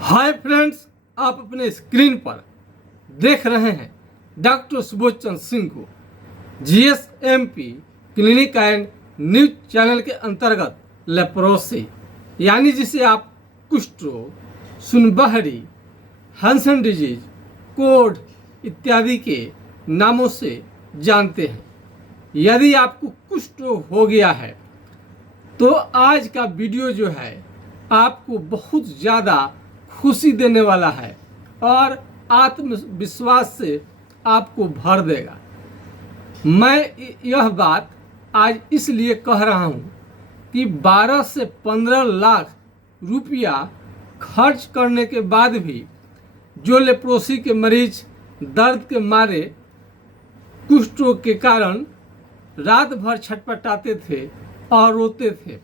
Hi friends, आप अपने screen पर देख रहे हैं डॉक्टर सुबोध चंद्र सिंह को जीएसएमपी क्लिनिक एंड न्यूज चैनल के अंतर्गत लेप्रोसी यानी जिसे आप कुष्ठ रोग, सुनबहरी, हंसन डिजीज, कोढ़ इत्यादि के नामों से जानते हैं। यदि आपको कुष्ठ रोग हो गया है तो आज का वीडियो जो है आपको बहुत ज़्यादा खुशी देने वाला है और आत्मविश्वास से आपको भर देगा। मैं यह बात आज इसलिए कह रहा हूँ कि 12 से 15 लाख रुपया खर्च करने के बाद भी जो लेप्रोसी के मरीज दर्द के मारे कुष्ठ रोग के कारण रात भर छटपटाते थे और रोते थे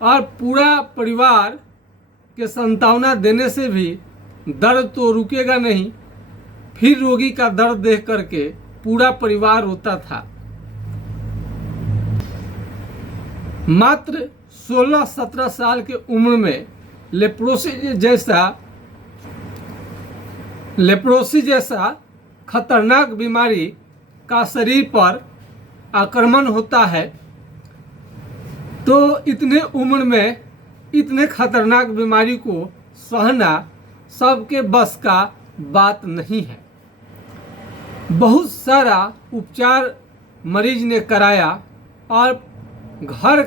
और पूरा परिवार के सांत्वना देने से भी दर्द तो रुकेगा नहीं, फिर रोगी का दर्द देख करके पूरा परिवार रोता था। मात्र 16-17 साल के उम्र में लेप्रोसी जैसा खतरनाक बीमारी का शरीर पर आक्रमण होता है तो इतने उम्र में इतने खतरनाक बीमारी को सहना सबके बस का बात नहीं है। बहुत सारा उपचार मरीज ने कराया और घर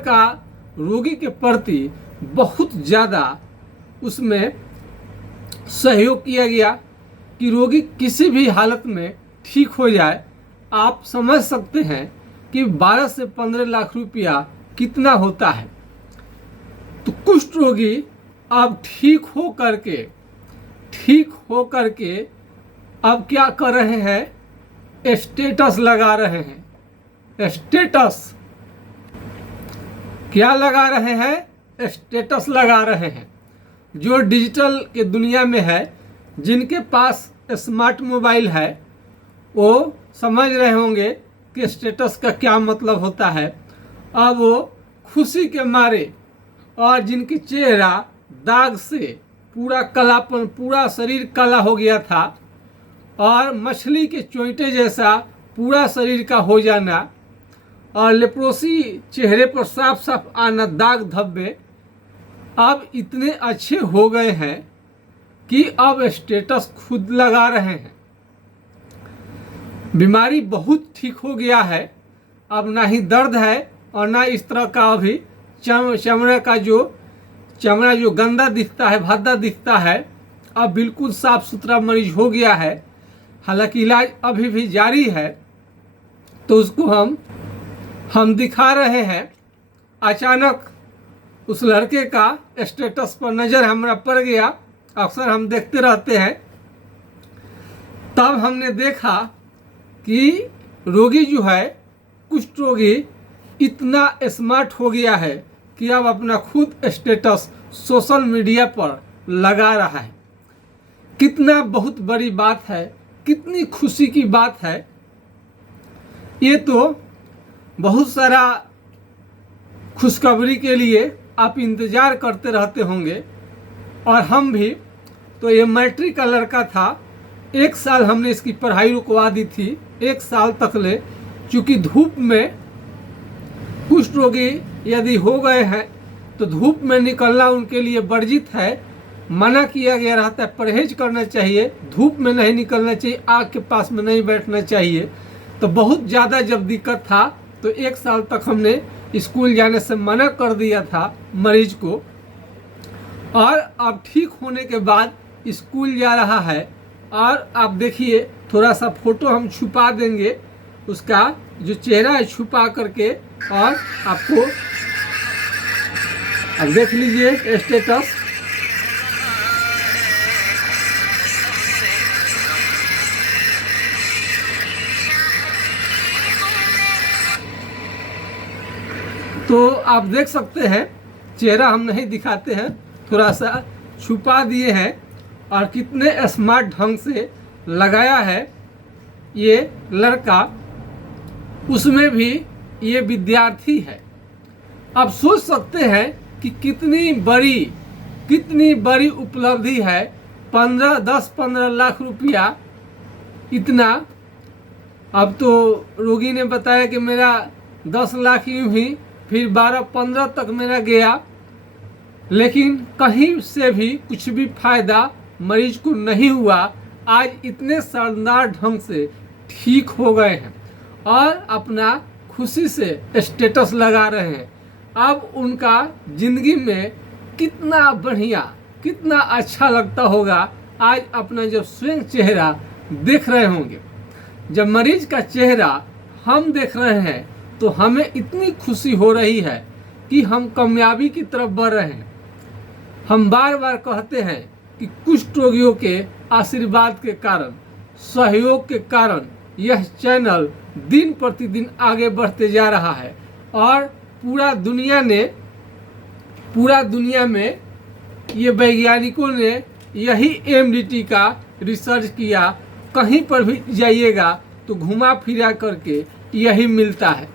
का रोगी के प्रति बहुत ज़्यादा उसमें सहयोग किया गया कि रोगी किसी भी हालत में ठीक हो जाए। आप समझ सकते हैं कि 12 से 15 लाख रुपया कितना होता है। तो कुष्ठ रोगी अब ठीक हो करके अब क्या कर रहे हैं, स्टेटस लगा रहे हैं। स्टेटस क्या लगा रहे हैं? स्टेटस लगा रहे हैं। जो डिजिटल के दुनिया में है, जिनके पास स्मार्ट मोबाइल है वो समझ रहे होंगे कि स्टेटस का क्या मतलब होता है। अब वो खुशी के मारे और जिनकी चेहरा दाग से पूरा कालापन, पूरा शरीर काला हो गया था और मछली के चोंटे जैसा पूरा शरीर का हो जाना और लेप्रोसी चेहरे पर साफ साफ आना, दाग धब्बे, अब इतने अच्छे हो गए हैं कि अब स्टेटस खुद लगा रहे हैं। बीमारी बहुत ठीक हो गया है। अब ना ही दर्द है और ना इस तरह का अभी चमड़ा जो गंदा दिखता है, भद्दा दिखता है, अब बिल्कुल साफ सुथरा मरीज हो गया है। हालांकि इलाज अभी भी जारी है तो उसको हम दिखा रहे हैं। अचानक उस लड़के का स्टेटस पर नज़र हमारा पड़ गया। अक्सर हम देखते रहते हैं। तब हमने देखा कि रोगी जो है, कुष्ठ रोगी इतना स्मार्ट हो गया है कि अब अपना खुद स्टेटस सोशल मीडिया पर लगा रहा है। कितना बहुत बड़ी बात है, कितनी खुशी की बात है। ये तो बहुत सारा खुशखबरी के लिए आप इंतज़ार करते रहते होंगे और हम भी। तो ये मैट्रिक का लड़का था। 1 साल हमने इसकी पढ़ाई रुकवा दी थी। 1 साल तक ले, चूँकि धूप में कुष्ठ रोगी यदि हो गए हैं तो धूप में निकलना उनके लिए वर्जित है, मना किया गया रहता है। परहेज करना चाहिए, धूप में नहीं निकलना चाहिए, आग के पास में नहीं बैठना चाहिए। तो बहुत ज़्यादा जब दिक्कत था तो 1 साल तक हमने स्कूल जाने से मना कर दिया था मरीज को। और अब ठीक होने के बाद स्कूल जा रहा है। और आप देखिए, थोड़ा सा फोटो हम छुपा देंगे, उसका जो चेहरा है छुपा करके, और आपको अब देख लीजिए स्टेटस। तो आप देख सकते हैं, चेहरा हम नहीं दिखाते हैं, थोड़ा सा छुपा दिए हैं और कितने स्मार्ट ढंग से लगाया है ये लड़का। उसमें भी ये विद्यार्थी है। आप सोच सकते हैं कि कितनी बड़ी कितनी बड़ी उपलब्धि है। 10-15 लाख रुपया इतना। अब तो रोगी ने बताया कि मेरा 10 लाख यूँ ही, फिर 12-15 तक मेरा गया, लेकिन कहीं से भी कुछ भी फायदा मरीज को नहीं हुआ। आज इतने शानदार ढंग से ठीक हो गए हैं और अपना खुशी से स्टेटस लगा रहे हैं। अब उनका जिंदगी में कितना बढ़िया, कितना अच्छा लगता होगा आज अपना जब स्वयं चेहरा देख रहे होंगे। जब मरीज का चेहरा हम देख रहे हैं तो हमें इतनी खुशी हो रही है कि हम कामयाबी की तरफ बढ़ रहे हैं। हम बार बार कहते हैं कि कुष्ठ रोगियों के आशीर्वाद के कारण, सहयोग के कारण यह चैनल दिन प्रतिदिन आगे बढ़ते जा रहा है और पूरा दुनिया में ये वैज्ञानिकों ने यही एमडीटी का रिसर्च किया। कहीं पर भी जाइएगा तो घुमा फिरा करके यही मिलता है।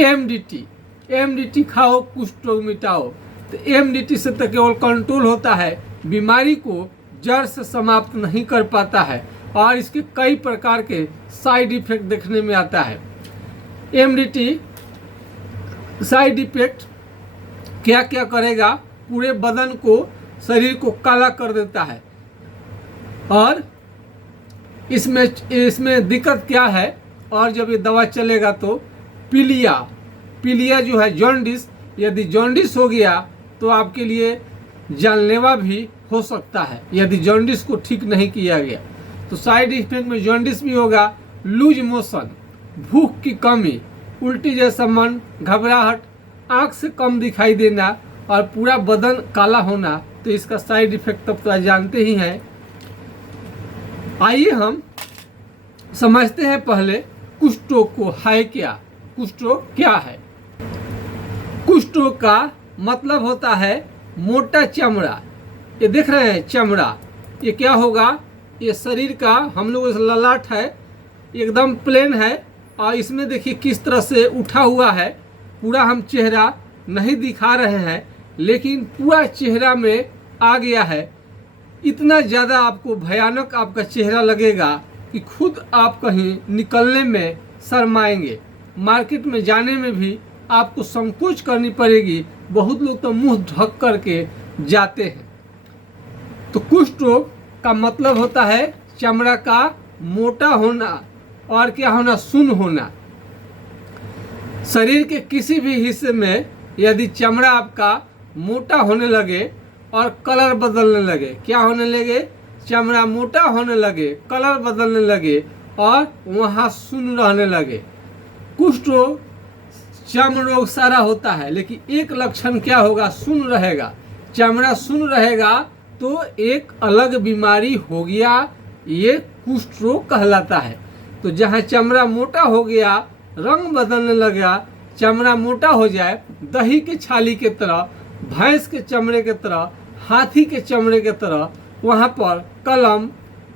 एमडीटी खाओ, कुष्ठ रोग मिटाओ। तो एमडीटी से तो केवल कंट्रोल होता है, बीमारी को जड़ से समाप्त नहीं कर पाता है और इसके कई प्रकार के साइड इफेक्ट देखने में आता है। एमडीटी साइड इफेक्ट क्या क्या करेगा, पूरे बदन को, शरीर को काला कर देता है। और इसमें दिक्कत क्या है, और जब ये दवा चलेगा तो पीलिया जो है जॉन्डिस, यदि जॉन्डिस हो गया तो आपके लिए जानलेवा भी हो सकता है यदि जॉन्डिस को ठीक नहीं किया गया। तो साइड इफेक्ट में जॉन्डिस भी होगा, लूज मोशन, भूख की कमी, उल्टी जैसा मन, घबराहट, आँख से कम दिखाई देना और पूरा बदन काला होना। तो इसका साइड इफेक्ट तब तो जानते ही हैं। आइए हम समझते हैं पहले कुष्ठ रोग को है क्या। कुष्ठ रोग क्या है? कुष्ठ रोग का मतलब होता है मोटा चमड़ा। ये देख रहे हैं चमड़ा, ये क्या होगा, ये शरीर का हम लोग ललाट है, एकदम प्लेन है और इसमें देखिए किस तरह से उठा हुआ है। पूरा हम चेहरा नहीं दिखा रहे हैं लेकिन पूरा चेहरा में आ गया है। इतना ज़्यादा आपको भयानक आपका चेहरा लगेगा कि खुद आप कहीं निकलने में शर्माएंगे, मार्केट में जाने में भी आपको संकोच करनी पड़ेगी। बहुत लोग तो मुंह ढक करके जाते हैं। तो कुष्ठ रोग का मतलब होता है चमड़ा का मोटा होना और क्या होना, सुन्न होना। शरीर के किसी भी हिस्से में यदि चमड़ा आपका मोटा होने लगे और कलर बदलने लगे, क्या होने लगे, चमड़ा मोटा होने लगे, कलर बदलने लगे और वहाँ सुन्न रहने लगे। कुष्ठ रोग, चर्म रोग सारा होता है लेकिन एक लक्षण क्या होगा, सुन्न रहेगा। चमड़ा सुन्न रहेगा तो एक अलग बीमारी हो गया, ये कुष्ठ रोग कहलाता है। तो जहाँ चमड़ा मोटा हो गया, रंग बदलने लगा, चमड़ा मोटा हो जाए, दही के छाली के तरह, भैंस के चमड़े के तरह, हाथी के चमड़े के तरह, वहाँ पर कलम,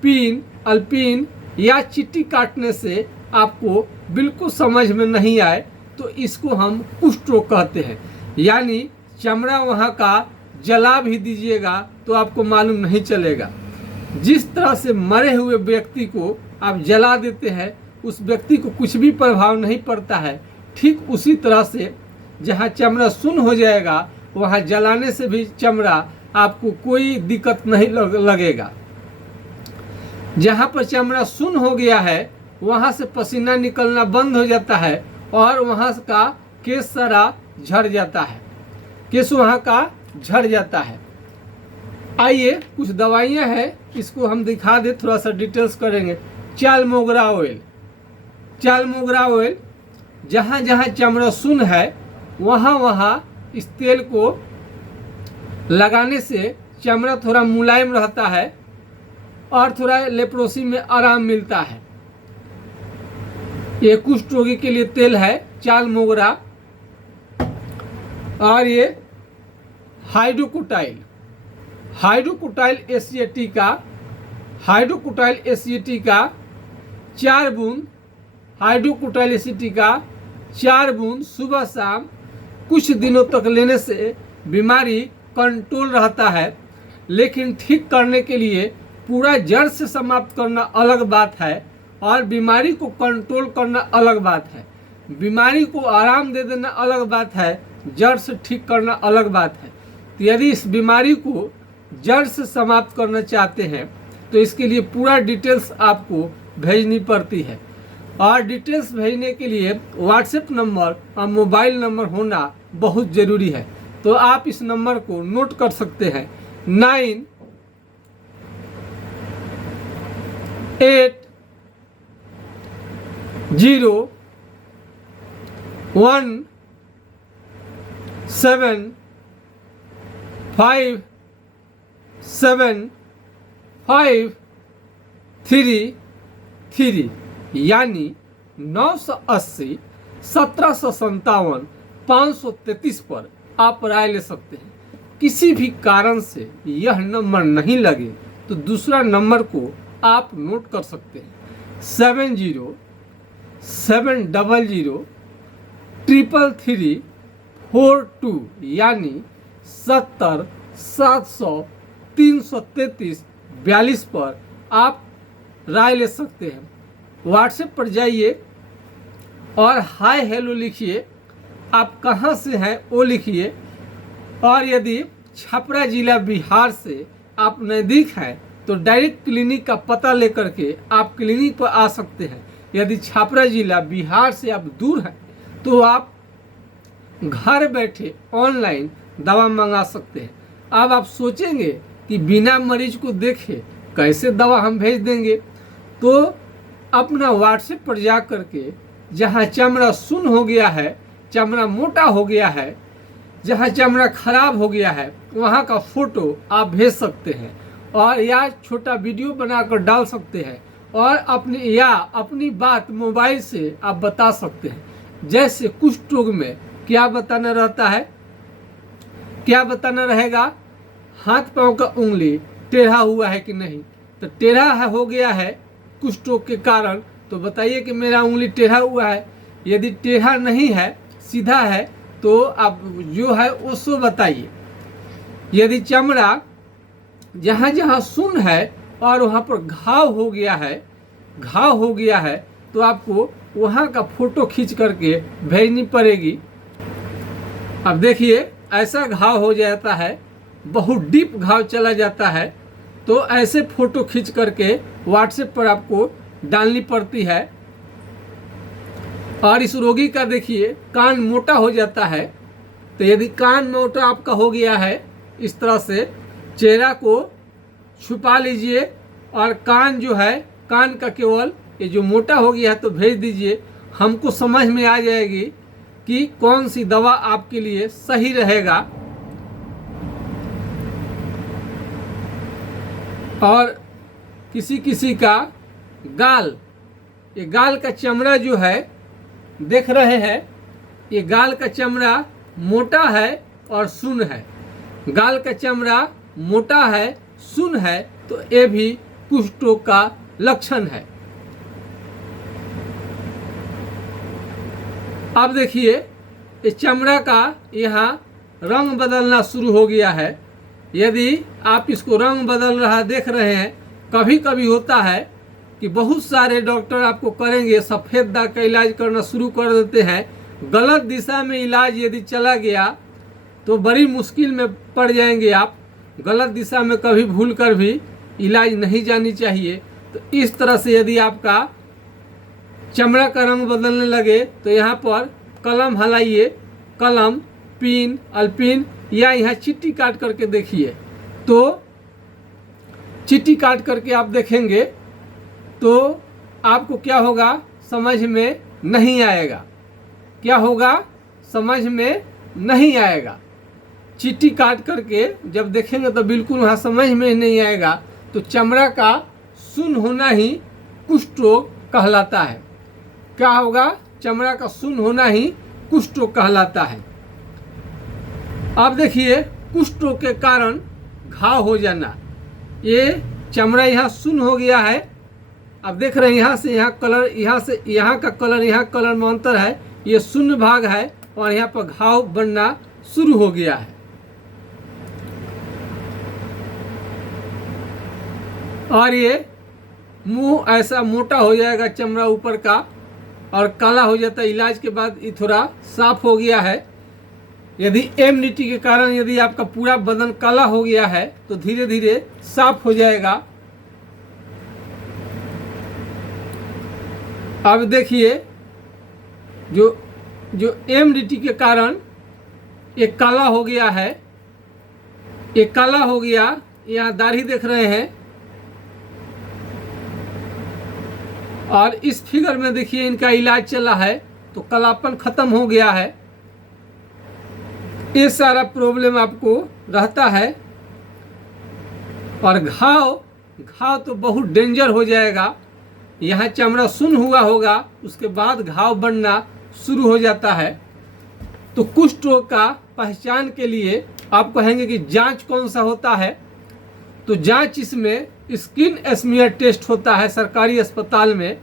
पिन, अल्पिन या चिट्ठी काटने से आपको बिल्कुल समझ में नहीं आए तो इसको हम कुष्ठ रोग कहते हैं। यानी चमड़ा वहाँ का जला भी दीजिएगा तो आपको मालूम नहीं चलेगा। जिस तरह से मरे हुए व्यक्ति को आप जला देते हैं उस व्यक्ति को कुछ भी प्रभाव नहीं पड़ता है, ठीक उसी तरह से जहाँ चमड़ा सुन्न हो जाएगा वहाँ जलाने से भी चमड़ा आपको कोई दिक्कत नहीं लगेगा। जहाँ पर चमड़ा सुन्न हो गया है वहाँ से पसीना निकलना बंद हो जाता है और वहाँ का केश सारा झड़ जाता है, केश वहाँ का झड़ जाता है। आइए कुछ दवाइयाँ हैं, इसको हम दिखा दे, थोड़ा सा डिटेल्स करेंगे। चाल मोगरा ऑयल, चाल मोगरा ऑयल जहाँ जहाँ चमड़ा सुन्न है वहाँ वहाँ इस तेल को लगाने से चमड़ा थोड़ा मुलायम रहता है और थोड़ा लेप्रोसी में आराम मिलता है। ये कुष्ठ रोगी के लिए तेल है चाल मोगरा। और ये हाइड्रोकोटाइल, हाइड्रोकोटाइल एसीएटी का 4 बूंद, हाइड्रोकोटाइल एसीएटी का 4 बूंद सुबह शाम कुछ दिनों तक लेने से बीमारी कंट्रोल रहता है, लेकिन ठीक करने के लिए पूरा जड़ से समाप्त करना अलग बात है और बीमारी को कंट्रोल करना अलग बात है। बीमारी को आराम दे देना अलग बात है, जड़ से ठीक करना अलग बात है। तो यदि इस बीमारी को जड़ से समाप्त करना चाहते हैं तो इसके लिए पूरा डिटेल्स आपको भेजनी पड़ती है, और डिटेल्स भेजने के लिए व्हाट्सएप नंबर और मोबाइल नंबर होना बहुत ज़रूरी है। तो आप इस नंबर को नोट कर सकते हैं 9817575333 यानी 980 1757 533 पर आप राय ले सकते हैं। किसी भी कारण से यह नंबर नहीं लगे तो दूसरा नंबर को आप नोट कर सकते हैं 7070333342 यानी 70-700-333-42 पर आप राय ले सकते हैं। व्हाट्सएप पर जाइए और हाय हेलो लिखिए, आप कहाँ से हैं वो लिखिए, और यदि छपरा जिला बिहार से आप नज़दीक हैं तो डायरेक्ट क्लिनिक का पता लेकर के आप क्लिनिक पर आ सकते हैं। यदि छपरा जिला बिहार से आप दूर हैं तो आप घर बैठे ऑनलाइन दवा मंगा सकते हैं। अब आप सोचेंगे कि बिना मरीज को देखे कैसे दवा हम भेज देंगे, तो अपना व्हाट्सएप पर जा कर के जहाँ चमड़ा सुन्न हो गया है, चमड़ा मोटा हो गया है, जहाँ चमड़ा खराब हो गया है, वहाँ का फोटो आप भेज सकते हैं और या छोटा वीडियो बनाकर डाल सकते हैं और अपनी बात मोबाइल से आप बता सकते हैं। जैसे कुष्ठ रोग में क्या बताना रहता है, क्या बताना रहेगा, हाथ पांव का उंगली टेढ़ा हुआ है कि नहीं, तो टेढ़ा हो गया है कुष्ठ रोग के कारण, तो बताइए कि मेरा उंगली टेढ़ा हुआ है। यदि टेढ़ा नहीं है, सीधा है, तो आप जो है उसको बताइए। यदि चमड़ा जहाँ जहाँ सुन्न है और वहाँ पर घाव हो गया है तो आपको वहाँ का फोटो खींच करके भेजनी पड़ेगी। अब देखिए ऐसा घाव हो जाता है, बहुत डीप घाव चला जाता है, तो ऐसे फोटो खींच करके व्हाट्सएप पर आपको डालनी पड़ती है। और इस रोगी का देखिए कान मोटा हो जाता है, तो यदि कान मोटा आपका हो गया है, इस तरह से चेहरा को छुपा लीजिए और कान जो है, कान का केवल ये जो मोटा हो गया है तो भेज दीजिए, हमको समझ में आ जाएगी कि कौन सी दवा आपके लिए सही रहेगा। और किसी का गाल, ये गाल का चमड़ा जो है देख रहे हैं, ये गाल का चमड़ा मोटा है और सुन्न है। गाल का चमड़ा मोटा है, सुन्न है, तो ये भी कुष्ठ रोग का लक्षण है। अब देखिए ये चमड़ा का यहाँ रंग बदलना शुरू हो गया है। यदि आप इसको रंग बदल रहा देख रहे हैं, कभी कभी होता है कि बहुत सारे डॉक्टर आपको करेंगे, सफ़ेद दाग का इलाज करना शुरू कर देते हैं। गलत दिशा में इलाज यदि चला गया तो बड़ी मुश्किल में पड़ जाएंगे आप। गलत दिशा में कभी भूल कर भी इलाज नहीं जानी चाहिए। तो इस तरह से यदि आपका चमड़ा का रंग बदलने लगे तो यहाँ पर कलम हलाइए, कलम, पिन, अल्पिन, या यहाँ चिट्ठी काट करके देखिए। तो चिट्ठी काट करके आप देखेंगे तो आपको क्या होगा समझ में नहीं आएगा। क्या होगा समझ में नहीं आएगा। चिट्ठी काट करके जब देखेंगे तो बिल्कुल वहाँ समझ में नहीं आएगा। तो चमड़ा का सुन्न होना ही कुष्ठ रोग कहलाता है। क्या होगा, चमड़ा का सुन्न होना ही कुष्ठ रोग कहलाता है। अब देखिए कुष्ठ रोग के कारण घाव हो जाना, ये चमड़ा यहाँ सुन्न हो गया है। अब देख रहे हैं यहाँ से यहाँ कलर, यहाँ से यहाँ का कलर, यहाँ कलर में अंतर है। ये शून्य भाग है और यहाँ पर घाव बनना शुरू हो गया है। और ये मुंह ऐसा मोटा हो जाएगा, चमड़ा ऊपर का, और काला हो जाता है। इलाज के बाद ये थोड़ा साफ हो गया है। यदि इम्यूनिटी के कारण यदि आपका पूरा बदन काला हो गया है तो धीरे धीरे साफ हो जाएगा। अब देखिए, जो इम्यूनिटी के कारण ये काला हो गया है, ये काला हो गया। यहाँ दाढ़ी देख रहे हैं, और इस फिगर में देखिए इनका इलाज चला है तो कालापन खत्म हो गया है। ये सारा प्रॉब्लम आपको रहता है। और घाव तो बहुत डेंजर हो जाएगा। यहाँ चमड़ा सुन्न हुआ होगा, उसके बाद घाव बनना शुरू हो जाता है। तो कुष्ठ रोग का पहचान के लिए आप कहेंगे कि जांच कौन सा होता है, तो जांच इसमें स्किन स्मीयर टेस्ट होता है सरकारी अस्पताल में,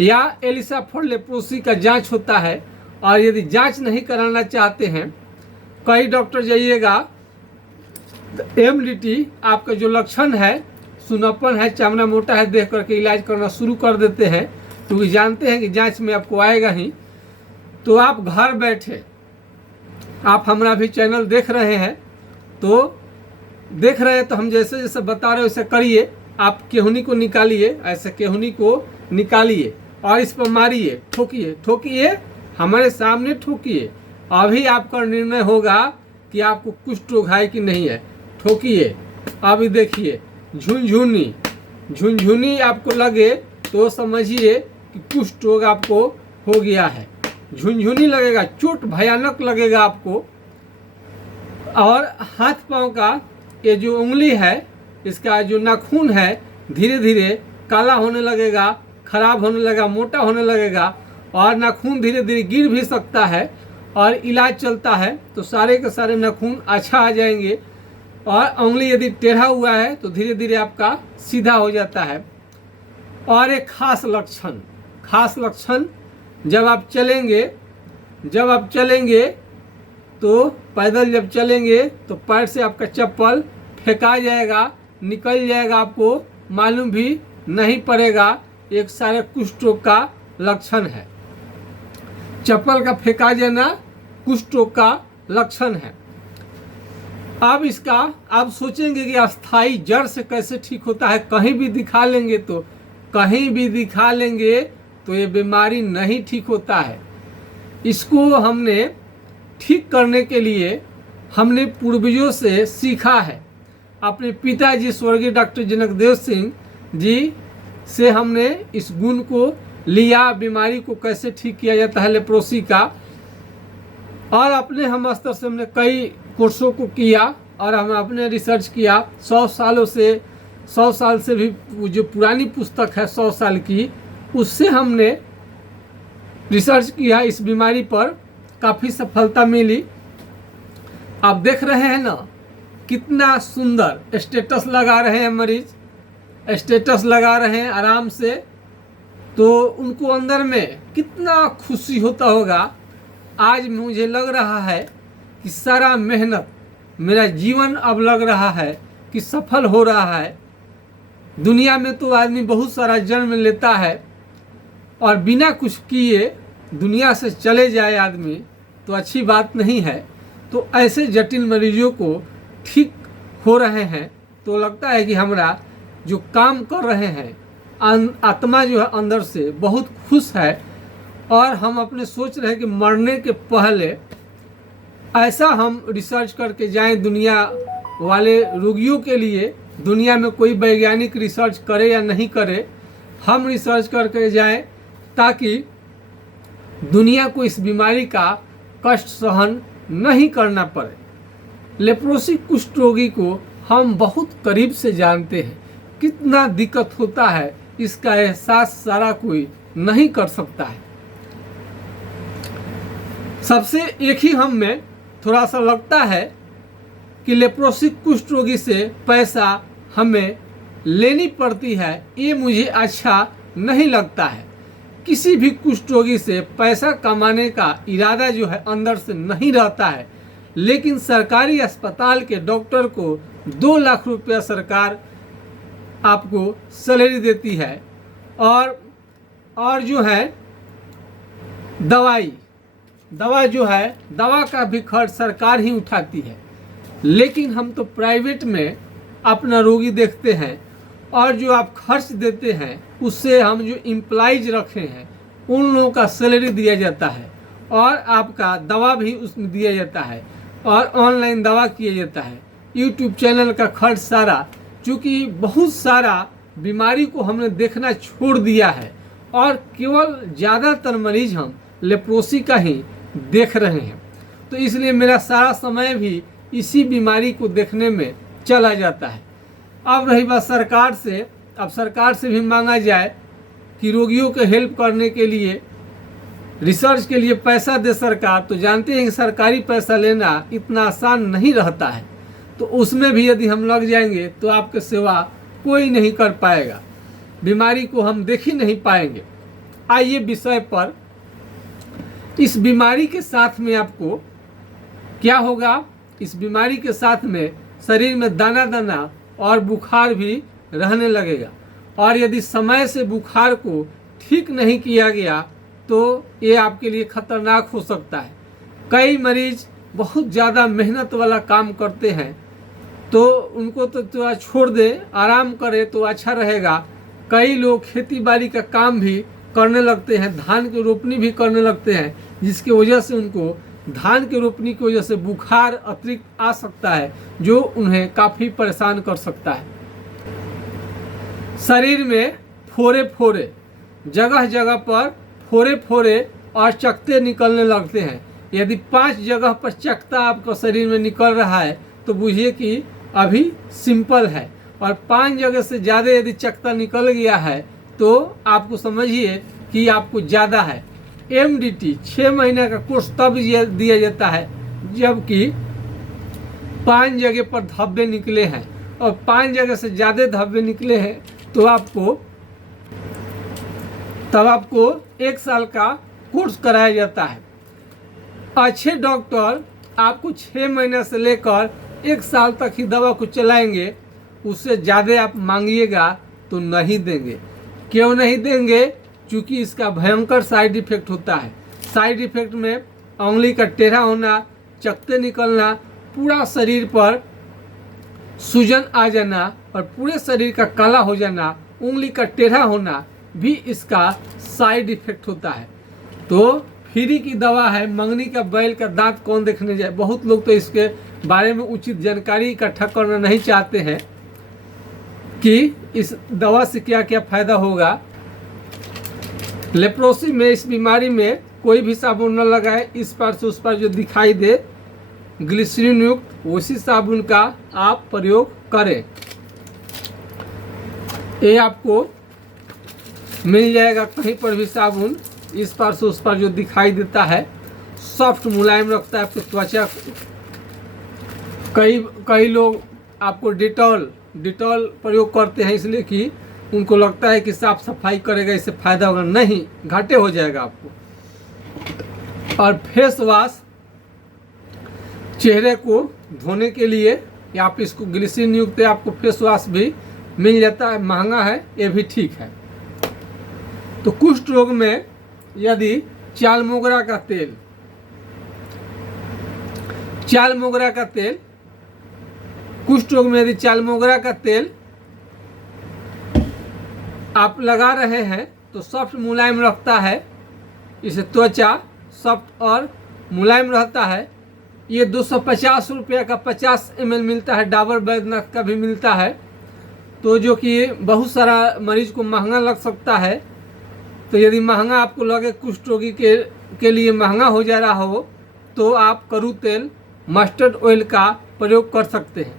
या एलिसाफोर्ड लेप्रोसी का जांच होता है। और यदि जांच नहीं कराना चाहते हैं, कई डॉक्टर जाइएगा, एमडीटी आपका जो लक्षण है, सुनापन है, चमड़ा मोटा है, देख करके इलाज करना शुरू कर देते हैं, क्योंकि जानते हैं कि जांच में आपको आएगा ही। तो आप घर बैठे, आप हमारा भी चैनल देख रहे हैं तो हम जैसे जैसे बता रहे हैं वैसे करिए। आप केहुनी को निकालिए, ऐसे केहुनी को निकालिए और इस पर मारिए, ठोकिए, हमारे सामने ठोकिए। अभी आपका निर्णय होगा कि आपको कुष्ठ रोग है कि नहीं है। ठोकिए। अभी देखिए, झुनझुनी आपको लगे तो समझिए कि कुष्ठ रोग आपको हो गया है। झुनझुनी लगेगा, चोट भयानक लगेगा आपको। और हाथ पांव का ये जो उंगली है, इसका जो नाखून है, धीरे धीरे काला होने लगेगा, खराब होने लगेगा, मोटा होने लगेगा, और नाखून धीरे धीरे गिर भी सकता है। और इलाज चलता है तो सारे के सारे नाखून अच्छा आ जाएंगे। और उंगली यदि टेढ़ा हुआ है तो धीरे धीरे आपका सीधा हो जाता है। और एक खास लक्षण, जब आप चलेंगे तो पैदल जब चलेंगे तो पैर से आपका चप्पल फेंका जाएगा, निकल जाएगा, आपको मालूम भी नहीं पड़ेगा। एक सारे कुष्ठ रोग का लक्षण है। चप्पल का फेंका जाना कुष्ठ रोग का लक्षण है। अब इसका आप सोचेंगे कि अस्थाई जड़ से कैसे ठीक होता है। कहीं भी दिखा लेंगे तो ये बीमारी नहीं ठीक होता है। इसको हमने ठीक करने के लिए हमने पूर्वजों से सीखा है। अपने पिताजी स्वर्गीय डॉक्टर जनकदेव सिंह जी से हमने इस गुण को लिया, बीमारी को कैसे ठीक किया जाता है लेप्रोसी का। और अपने हम स्तर से हमने कई कोर्सों को किया और हम अपने रिसर्च किया। 100 साल से भी जो पुरानी पुस्तक है 100 साल की, उससे हमने रिसर्च किया। इस बीमारी पर काफ़ी सफलता मिली। आप देख रहे हैं ना, कितना सुंदर स्टेटस लगा रहे हैं मरीज, स्टेटस लगा रहे हैं आराम से। तो उनको अंदर में कितना खुशी होता होगा। आज मुझे लग रहा है कि सारा मेहनत, मेरा जीवन अब लग रहा है कि सफल हो रहा है। दुनिया में तो आदमी बहुत सारा जन्म लेता है और बिना कुछ किए दुनिया से चले जाए आदमी, तो अच्छी बात नहीं है। तो ऐसे जटिल मरीजों को ठीक हो रहे हैं तो लगता है कि हमारा जो काम कर रहे हैं, आत्मा जो है अंदर से बहुत खुश है। और हम अपने सोच रहे हैं कि मरने के पहले ऐसा हम रिसर्च करके जाएं दुनिया वाले रोगियों के लिए। दुनिया में कोई वैज्ञानिक रिसर्च करे या नहीं करे, हम रिसर्च करके जाएं ताकि दुनिया को इस बीमारी का कष्ट सहन नहीं करना पड़े। लेप्रोसी कुष्ठ रोगी को हम बहुत करीब से जानते हैं। कितना दिक्कत होता है इसका एहसास सारा कोई नहीं कर सकता है। सबसे एक ही हम में थोड़ा सा लगता है कि लेप्रोसी कुष्ठ रोगी से पैसा हमें लेनी पड़ती है, ये मुझे अच्छा नहीं लगता है। किसी भी कुष्ठ रोगी से पैसा कमाने का इरादा जो है अंदर से नहीं रहता है। लेकिन सरकारी अस्पताल के डॉक्टर को 2 लाख रुपया सरकार आपको सैलरी देती है। और जो है दवा जो है, दवा का भी खर्च सरकार ही उठाती है। लेकिन हम तो प्राइवेट में अपना रोगी देखते हैं, और जो आप खर्च देते हैं उससे हम जो एम्प्लॉइज रखे हैं उन लोगों का सैलरी दिया जाता है, और आपका दवा भी उसमें दिया जाता है, और ऑनलाइन दवा किया जाता है। यूट्यूब चैनल का खर्च सारा, चूँकि बहुत सारा बीमारी को हमने देखना छोड़ दिया है और केवल ज़्यादातर मरीज हम लेप्रोसी का ही देख रहे हैं, तो इसलिए मेरा सारा समय भी इसी बीमारी को देखने में चला जाता है। अब रही बात सरकार से, अब सरकार से भी मांगा जाए कि रोगियों के हेल्प करने के लिए, रिसर्च के लिए पैसा दे सरकार, तो जानते हैं कि सरकारी पैसा लेना इतना आसान नहीं रहता है, तो उसमें भी यदि हम लग जाएंगे तो आपकी सेवा कोई नहीं कर पाएगा, बीमारी को हम देख ही नहीं पाएंगे। आइए विषय पर, इस बीमारी के साथ में आपको क्या होगा, इस बीमारी के साथ में शरीर में दाना दाना और बुखार भी रहने लगेगा, और यदि समय से बुखार को ठीक नहीं किया गया तो ये आपके लिए खतरनाक हो सकता है। कई मरीज बहुत ज़्यादा मेहनत वाला काम करते हैं, तो उनको तो थोड़ा छोड़ दे, आराम करे तो अच्छा रहेगा। कई लोग खेती बाड़ी का काम भी करने लगते हैं, धान की रोपनी भी करने लगते हैं, जिसकी वजह से उनको धान की रोपनी की वजह से बुखार अतिरिक्त आ सकता है, जो उन्हें काफ़ी परेशान कर सकता है। शरीर में फोड़े फोड़े, जगह जगह पर फोड़े फोड़े और चकत्ते निकलने लगते हैं। यदि 5 जगह पर चकत्ता आपका शरीर में निकल रहा है तो बुझिए कि अभी सिंपल है, और 5 जगह से ज़्यादा यदि चकत्ता निकल गया है तो आपको समझिए कि आपको ज़्यादा है। MDT 6 महीने का कोर्स तब दिया जाता है जबकि 5 जगह पर धब्बे निकले हैं, और 5 जगह से ज़्यादा धब्बे निकले हैं तो आपको 1 साल का कोर्स कराया जाता है। अच्छे डॉक्टर आपको 6 महीने से लेकर 1 साल तक ही दवा को चलाएंगे, उससे ज़्यादा आप मांगिएगा तो नहीं देंगे। क्यों नहीं देंगे? क्योंकि इसका भयंकर साइड इफ़ेक्ट होता है। साइड इफ़ेक्ट में उंगली का टेढ़ा होना, चकत्ते निकलना, पूरा शरीर पर सूजन आ जाना और पूरे शरीर का काला हो जाना, उंगली का टेढ़ा होना भी इसका साइड इफ़ेक्ट होता है। तो फ्री की दवा है, मंगनी का बैल का दांत कौन देखने जाए। बहुत लोग तो इसके बारे में उचित जानकारी इकट्ठा करना नहीं चाहते हैं कि इस दवा से क्या क्या फ़ायदा होगा। लेप्रोसी में, इस बीमारी में कोई भी साबुन न लगाए, इस पार से उस पार जो दिखाई दे ग्लिसरीन युक्त उसी साबुन का आप प्रयोग करें। ये आपको मिल जाएगा कहीं पर भी साबुन, इस पार से उस पार जो दिखाई देता है, सॉफ्ट मुलायम रखता है आपकी त्वचा को। कई लोग आपको डिटॉल प्रयोग करते हैं, इसलिए कि उनको लगता है कि साफ सफाई करेगा, इससे फायदा होगा। नहीं, घाटे हो जाएगा आपको। और फेस वॉश चेहरे को धोने के लिए, या आप इसको ग्लिसरीन युक्त आपको फेस वॉश भी मिल जाता है, महंगा है, ये भी ठीक है। तो कुष्ठ रोग में यदि चाल मोगरा का तेल, कुष्ठ रोग में यदि चाल मोगरा का तेल आप लगा रहे हैं तो सॉफ्ट मुलायम रखता है, इससे त्वचा सॉफ्ट और मुलायम रहता है। ये 250 रुपये का 50 ml मिलता है, डाबर बैद्यनाथ का भी मिलता है, तो जो कि बहुत सारा मरीज को महंगा लग सकता है। तो यदि महंगा आपको लगे, कुष्ठ रोगी के लिए महंगा हो जा रहा हो, तो आप करू तेल, मस्टर्ड ऑयल का प्रयोग कर सकते हैं।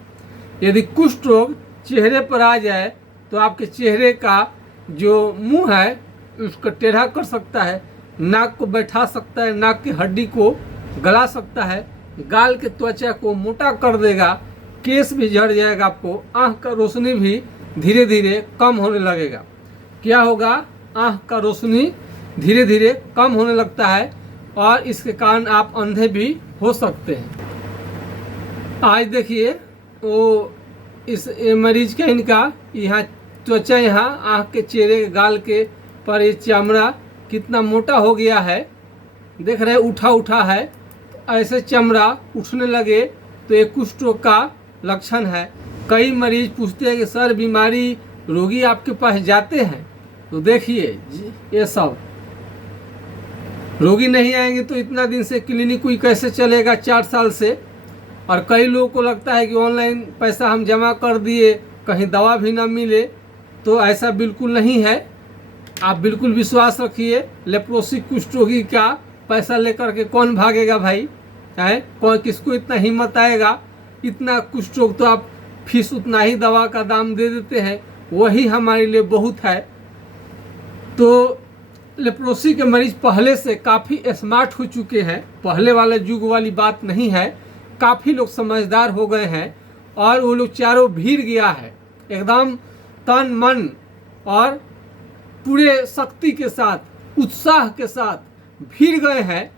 यदि कुष्ठ रोग चेहरे पर आ जाए तो आपके चेहरे का जो मुंह है उसको टेढ़ा कर सकता है, नाक को बैठा सकता है, नाक की हड्डी को गला सकता है, गाल के त्वचा को मोटा कर देगा, केस भी झड़ जाएगा, आपको आँख का रोशनी भी धीरे धीरे कम होने लगेगा। क्या होगा? आँख का रोशनी धीरे धीरे कम होने लगता है, और इसके कारण आप अंधे भी हो सकते हैं। आज देखिए वो इस मरीज का, इनका यहाँ त्वचा यहाँ आँख के, चेहरे, गाल के पर ये चमड़ा कितना मोटा हो गया है, देख रहे उठा उठा है। तो ऐसे चमड़ा उठने लगे तो ये कुष्ठ रोग का लक्षण है। कई मरीज पूछते हैं कि सर बीमारी रोगी आपके पास जाते हैं, तो देखिए ये सब रोगी नहीं आएंगे तो इतना दिन से क्लिनिक कोई कैसे चलेगा 4 साल से। और कई लोगों को लगता है कि ऑनलाइन पैसा हम जमा कर दिए कहीं दवा भी ना मिले, तो ऐसा बिल्कुल नहीं है। आप बिल्कुल विश्वास रखिए, लेप्रोसिस कुष्ठ रोगी का पैसा लेकर के कौन भागेगा भाई, है कौन, किसको इतना हिम्मत आएगा। इतना कुष्ठ रोग तो आप फीस उतना ही दवा का दाम दे देते हैं, वही हमारे लिए बहुत है। तो लेप्रोसी के मरीज पहले से काफ़ी स्मार्ट हो चुके हैं, पहले वाले युग वाली बात नहीं है। काफ़ी लोग समझदार हो गए हैं और वो लोग चारों भीड़ गया है, एकदम तन मन और पूरे शक्ति के साथ, उत्साह के साथ भीड़ गए हैं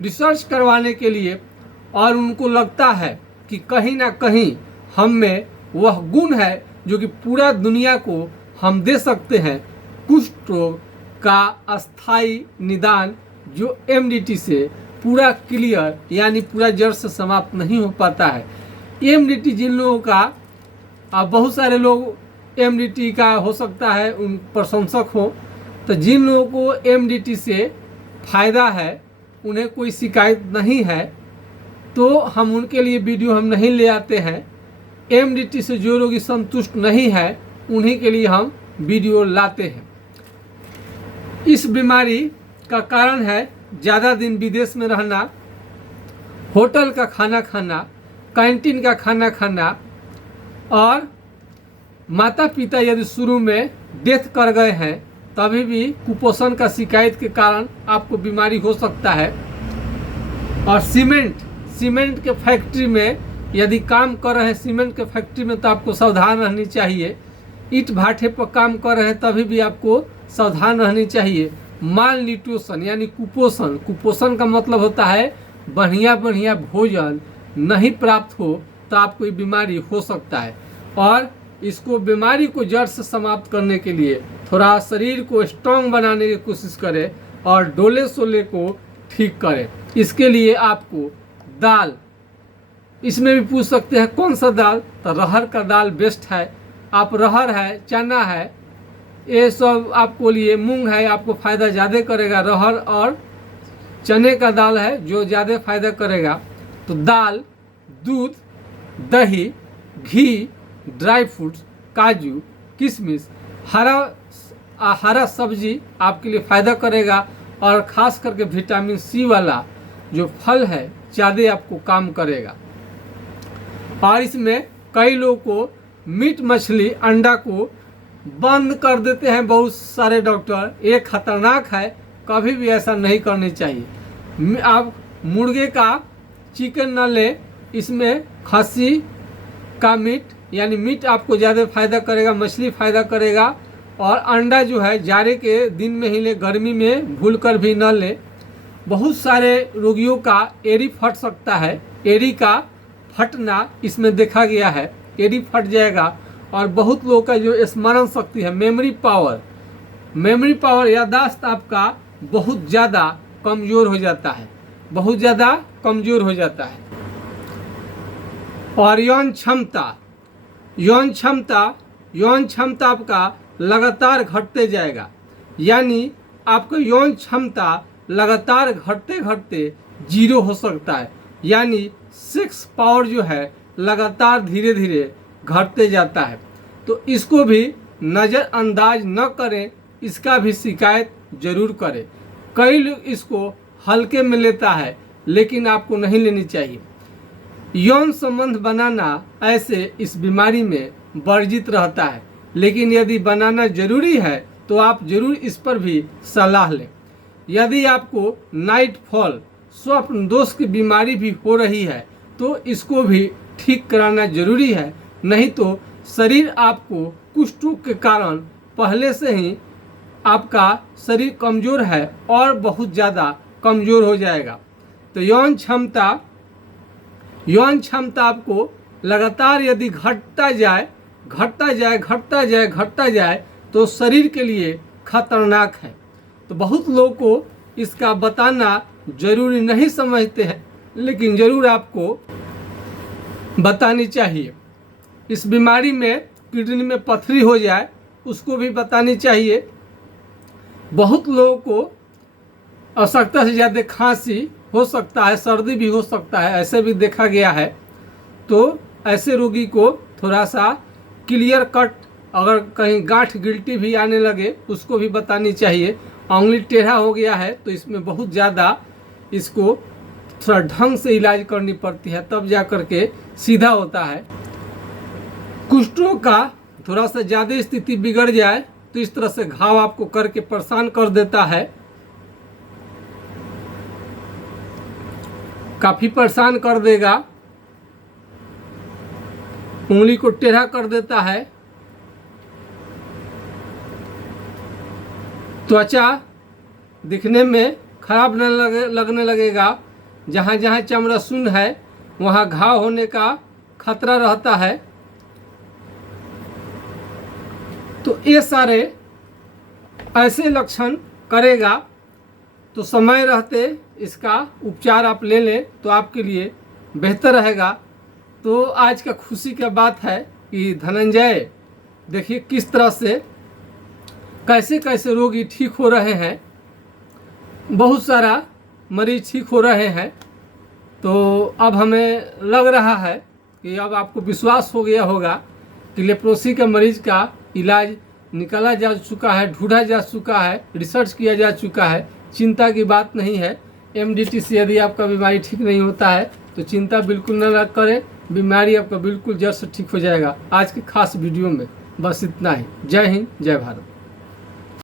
रिसर्च करवाने के लिए। और उनको लगता है कि कहीं ना कहीं हम में वह गुण है जो कि पूरा दुनिया को हम दे सकते हैं। कुष्ठ रोग का अस्थाई निदान जो एमडीटी से पूरा क्लियर यानी पूरा जड़ से समाप्त नहीं हो पाता है। एमडीटी जिन लोगों का, अब बहुत सारे लोग एमडीटी का हो सकता है उन प्रशंसक हो, तो जिन लोगों को एमडीटी से फ़ायदा है, उन्हें कोई शिकायत नहीं है, तो हम उनके लिए वीडियो हम नहीं ले आते हैं। एमडीटी से जो रोगी संतुष्ट नहीं है उन्हीं के लिए हम वीडियो लाते हैं। इस बीमारी का कारण है ज़्यादा दिन विदेश में रहना, होटल का खाना खाना, कैंटीन का खाना खाना, और माता पिता यदि शुरू में डेथ कर गए हैं तभी भी कुपोषण का शिकायत के कारण आपको बीमारी हो सकता है। और सीमेंट के फैक्ट्री में यदि काम कर रहे हैं, सीमेंट के फैक्ट्री में, तो आपको सावधान रहनी चाहिए। ईंट भाटे पर काम कर रहे हैं तभी भी आपको सावधान रहनी चाहिए। माल न्यूट्रिशन यानी कुपोषण का मतलब होता है बढ़िया भोजन नहीं प्राप्त हो तो आपको ये बीमारी हो सकता है। और इसको बीमारी को जड़ से समाप्त करने के लिए थोड़ा शरीर को स्ट्रांग बनाने की कोशिश करें और डोले सोले को ठीक करें। इसके लिए आपको दाल, इसमें भी पूछ सकते हैं कौन सा दाल, तो अरहर का दाल बेस्ट है। आप अरहर है, चना है, ये सब आपको लिए, मूंग है, आपको फ़ायदा ज़्यादा करेगा। अरहर और चने का दाल है जो ज़्यादा फायदा करेगा। तो दाल, दूध, दही, घी, ड्राई फ्रूट्स, काजू, किशमिश, हरा सब्जी आपके लिए फ़ायदा करेगा। और ख़ास करके विटामिन सी वाला जो फल है ज़्यादा आपको काम करेगा। और इसमें कई लोगों को मीट मछली अंडा को बंद कर देते हैं बहुत सारे डॉक्टर, ये खतरनाक है, कभी भी ऐसा नहीं करनी चाहिए। आप मुर्गे का चिकन ना लें, इसमें खस्सी का मीट यानी मीट आपको ज़्यादा फायदा करेगा, मछली फ़ायदा करेगा। और अंडा जो है जाड़े के दिन में ही ले, गर्मी में भूल कर भी न ले। बहुत सारे रोगियों का एड़ी फट सकता है, एड़ी का फटना इसमें देखा गया है, एड़ी फट जाएगा। और बहुत लोगों का जो स्मरण शक्ति है, मेमोरी पावर याददाश्त आपका बहुत ज़्यादा कमज़ोर हो जाता है, बहुत ज़्यादा कमज़ोर हो जाता है। और यौन क्षमता आपका लगातार घटते जाएगा, यानी आपका यौन क्षमता लगातार घटते जीरो हो सकता है, यानी सेक्स पावर जो है लगातार धीरे धीरे घटते जाता है। तो इसको भी नज़रअंदाज न करें, इसका भी शिकायत जरूर करें। कई लोग इसको हल्के में लेता है, लेकिन आपको नहीं लेनी चाहिए। यौन संबंध बनाना ऐसे इस बीमारी में वर्जित रहता है, लेकिन यदि बनाना जरूरी है तो आप जरूर इस पर भी सलाह लें। यदि आपको नाइट फॉल, स्वप्न दोष की बीमारी भी हो रही है तो इसको भी ठीक कराना जरूरी है, नहीं तो शरीर आपको कुष्ठ रोग के कारण पहले से ही आपका शरीर कमज़ोर है और बहुत ज़्यादा कमज़ोर हो जाएगा। तो यौन क्षमता आपको लगातार यदि घटता जाए घटता जाए तो शरीर के लिए खतरनाक है। तो बहुत लोगों को इसका बताना जरूरी नहीं समझते हैं, लेकिन ज़रूर आपको बतानी चाहिए। इस बीमारी में किडनी में पथरी हो जाए उसको भी बतानी चाहिए। बहुत लोगों को आवश्यकता से ज़्यादा खांसी हो सकता है, सर्दी भी हो सकता है, ऐसे भी देखा गया है। तो ऐसे रोगी को थोड़ा सा क्लियर कट, अगर कहीं गांठ गिल्टी भी आने लगे उसको भी बतानी चाहिए। उंगली टेढ़ा हो गया है तो इसमें बहुत ज़्यादा इसको थोड़ा ढंग से इलाज करनी पड़ती है, तब जा कर के सीधा होता है। कुष्ठों का थोड़ा सा ज़्यादा स्थिति बिगड़ जाए तो इस तरह से घाव आपको करके परेशान कर देता है, काफ़ी परेशान कर देगा। उंगली को टेढ़ा कर देता है। त्वचा दिखने में खराब न लगने लगेगा। जहाँ जहाँ चमड़ा शून्य है वहाँ घाव होने का खतरा रहता है। तो ये सारे ऐसे लक्षण करेगा तो समय रहते इसका उपचार आप ले लें तो आपके लिए बेहतर रहेगा। तो आज का खुशी की बात है कि धनंजय देखिए किस तरह से कैसे कैसे रोगी ठीक हो रहे हैं, बहुत सारा मरीज ठीक हो रहे हैं। तो अब हमें लग रहा है कि अब आपको विश्वास हो गया होगा कि लेप्रोसी के मरीज का इलाज निकाला जा चुका है, ढूंढा जा चुका है, रिसर्च किया जा चुका है। चिंता की बात नहीं है। MDT से यदि आपका बीमारी ठीक नहीं होता है तो चिंता बिल्कुल न करें, बीमारी आपका बिल्कुल जड़ से ठीक हो जाएगा। आज के खास वीडियो में बस इतना ही। जय हिंद, जय भारत।